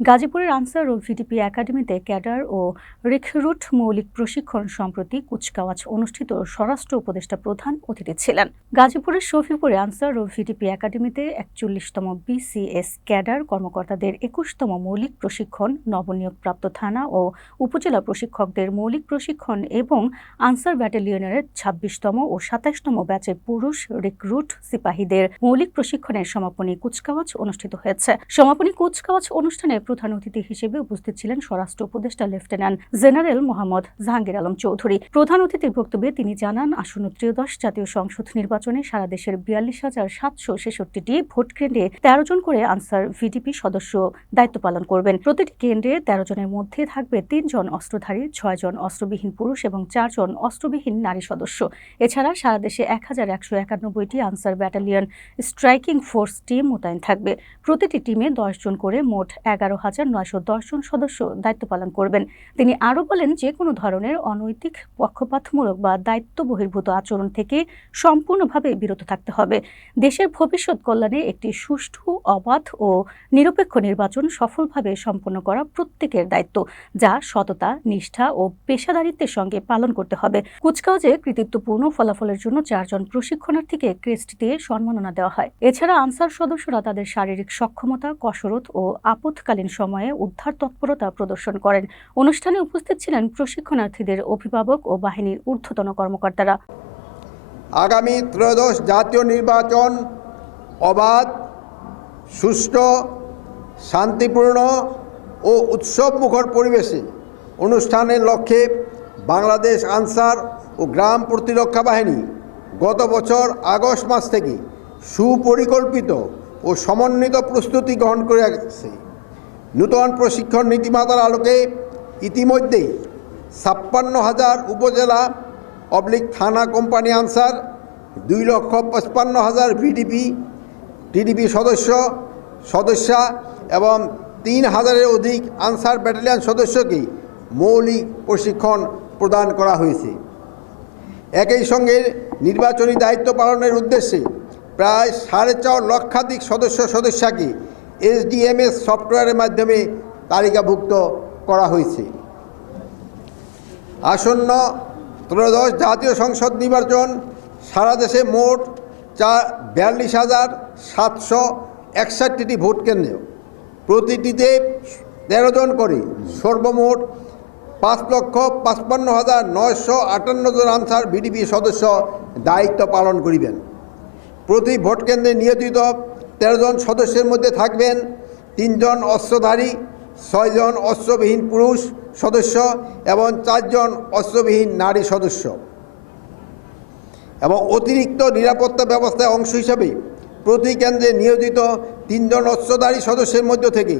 গাজীপুরের আনসার ও ভিডিপি একাডেমিতে ক্যাডার ও রিক্রুট মৌলিক প্রশিক্ষণ সম্প্রতি কুচকাওয়াজ অনুষ্ঠিত স্বরাষ্ট্র উপদেষ্টা প্রধান অতিথি ছিলেন। গাজীপুরের শফিপুরে আনসার ও ভিডিপি একাডেমিতে ৪১তম বিসিএস ক্যাডার কর্মকর্তাদের ২১তম মৌলিক প্রশিক্ষণ, নবনিয়োগপ্রাপ্ত থানা ও উপজেলা প্রশিক্ষকদের মৌলিক প্রশিক্ষণ এবং আনসার ব্যাটালিয়নের ২৬তম ও ২৭তম ব্যাচের পুরুষ রিক্রুট সিপাহীদের মৌলিক প্রশিক্ষণের সমাপনী কুচকাওয়াজ অনুষ্ঠিত হয়েছে। সমাপনী কুচকাওয়াজ অনুষ্ঠানে প্রধান অতিথি হিসেবে উপস্থিত ছিলেন স্বরাষ্ট্র উপদেষ্টা লেফটেন্যান্ট জেনারেল মোহাম্মদ জাহাঙ্গীর আলম চৌধুরী। প্রধান অতিথির বক্তব্যে তিনি জানান, আসন্ন ত্রয়োদশ জাতীয় সংসদ নির্বাচনে সারা দেশের ৪২,৭৬৬টি ভোট কেন্দ্রে ১৩ জন করে আনসার ভিডিপি সদস্য দায়িত্ব পালন করবেন। প্রতিটি কেন্দ্রে ১৩ জনের মধ্যে থাকবে ৩ জন অস্ত্রধারী, ৬ জন অস্ত্রবিহীন পুরুষ এবং ৪ জন অস্ত্রবিহীন নারী সদস্য। এছাড়া সারা দেশে ১,১৯১টি Ansar battalion striking force team মোতায়েন থাকবে। প্রতিটি টিমে ১০ জন করে মোট ১১,৯১০ জন সদস্য দায়িত্ব পালন করবেন। তিনি আরও বলেন, যে কোনো ধরনের অনৈতিক, পক্ষপাতমূলক বা দায়িত্ব বহির্ভূত আচরণ থেকে সম্পূর্ণভাবে বিরত থাকতে হবে। দেশের ভবিষ্যৎ কল্যাণে একটি সুষ্ঠু, অবাধ ও নিরপেক্ষ নির্বাচন সফলভাবে সম্পন্ন করা প্রত্যেকের দায়িত্ব, যা সততা, নিষ্ঠা ও পেশাদারিত্বের সঙ্গে পালন করতে হবে। কুচকাওয়াজে কৃতিত্বপূর্ণ ফলাফলের জন্য ৪ জন প্রশিক্ষণার্থীকে ক্রেস্ট দিয়ে সম্মাননা দেওয়া হয়। এছাড়া আনসার সদস্যরা তাদের শারীরিক সক্ষমতা, কসরত ও আপৎকালীন সময়ে উদ্ধার তৎপরতা প্রদর্শন করেন। অনুষ্ঠানে উপস্থিত ছিলেন প্রশিক্ষণার্থীদের অভিভাবক ও বাহিনীর ঊর্ধ্বতন কর্মকর্তারা। আগামী ত্রয়োদশ জাতীয় নির্বাচন অবাধ, সুষ্ঠু, শান্তিপূর্ণ ও উৎসবমুখর পরিবেশে অনুষ্ঠানের লক্ষ্যে বাংলাদেশ আনসার ও গ্রাম প্রতিরক্ষা বাহিনী গত বছর আগস্ট মাস থেকে সুপরিকল্পিত ও সমন্বিত প্রস্তুতি গ্রহণ করে আসছে। নূতন প্রশিক্ষণ নীতিমালার আলোকে ইতিমধ্যেই ৫৬,০০০ উপজেলা থানা কোম্পানি আনসার, ২,৫৫,০০০ ভিডিপি টিডিপি সদস্যা এবং ৩,০০০-এর অধিক আনসার ব্যাটালিয়ন সদস্যকে মৌলিক প্রশিক্ষণ প্রদান করা হয়েছে। একই সঙ্গে নির্বাচনী দায়িত্ব পালনের উদ্দেশ্যে প্রায় ৪.৫ লক্ষাধিক সদস্যকে SDMS সফটওয়্যারের মাধ্যমে তালিকাভুক্ত করা হয়েছে। আসন্ন ত্রয়োদশ জাতীয় সংসদ নির্বাচন সারা দেশে মোট ৪২,৭৬১টি ভোট কেন্দ্র, প্রতিটিতে ১৩ জন করে সর্বমোট ৫,৫৫,৯৫৮ জন আনসার ভিডিপি সদস্য দায়িত্ব পালন করিবেন। প্রতি ভোট কেন্দ্রে নিয়োজিত ১৩ জন সদস্যের মধ্যে থাকবেন ৩ জন অস্ত্রধারী, ৬ জন অস্ত্রবিহীন পুরুষ সদস্য এবং ৪ জন অস্ত্রবিহীন নারী সদস্য। এবং অতিরিক্ত নিরাপত্তা ব্যবস্থার অংশ হিসাবে প্রতি কেন্দ্রে নিয়োজিত ৩ জন অস্ত্রধারী সদস্যের মধ্য থেকে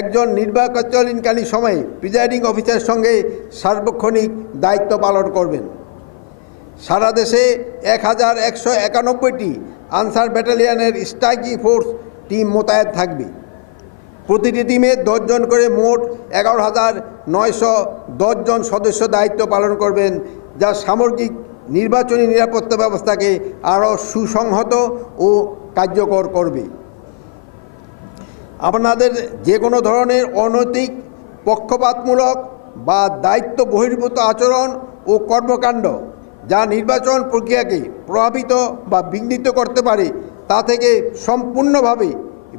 একজন নির্বাচনকালীন সময়ে প্রিজাইডিং অফিসারের সঙ্গে সার্বক্ষণিক দায়িত্ব পালন করবেন। সারা দেশে ১,১৯১টি আনসার ব্যাটালিয়নের স্ট্রাইকিং ফোর্স টিম মোতায়েন থাকবে। প্রতিটি টিমে ১০ জন করে মোট ১১,৯১০ জন সদস্য দায়িত্ব পালন করবেন, যা সামগ্রিক নির্বাচনী নিরাপত্তা ব্যবস্থাকে আরও সুসংহত ও কার্যকর করবে। আপনাদের যে কোনো ধরনের অনৈতিক, পক্ষপাতমূলক বা দায়িত্ব বহির্ভূত আচরণ ও কর্মকাণ্ড যা নির্বাচন প্রক্রিয়াকে প্রভাবিত বা বিঘ্নিত করতে পারে, তা থেকে সম্পূর্ণভাবে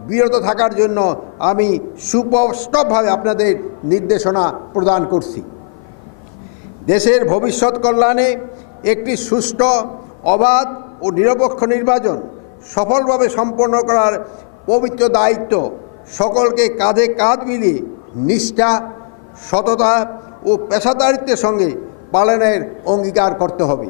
বিরত থাকার জন্য আমি সুস্পষ্টভাবে আপনাদের নির্দেশনা প্রদান করছি। দেশের ভবিষ্যৎ কল্যাণে একটি সুষ্ঠু, অবাধ ও নিরপেক্ষ নির্বাচন সফলভাবে সম্পন্ন করার পবিত্র দায়িত্ব সকলকে কাঁধে কাঁধ মিলিয়ে নিষ্ঠা, সততা ও পেশাদারিত্বের সঙ্গে পালনের অঙ্গীকার করতে হবে।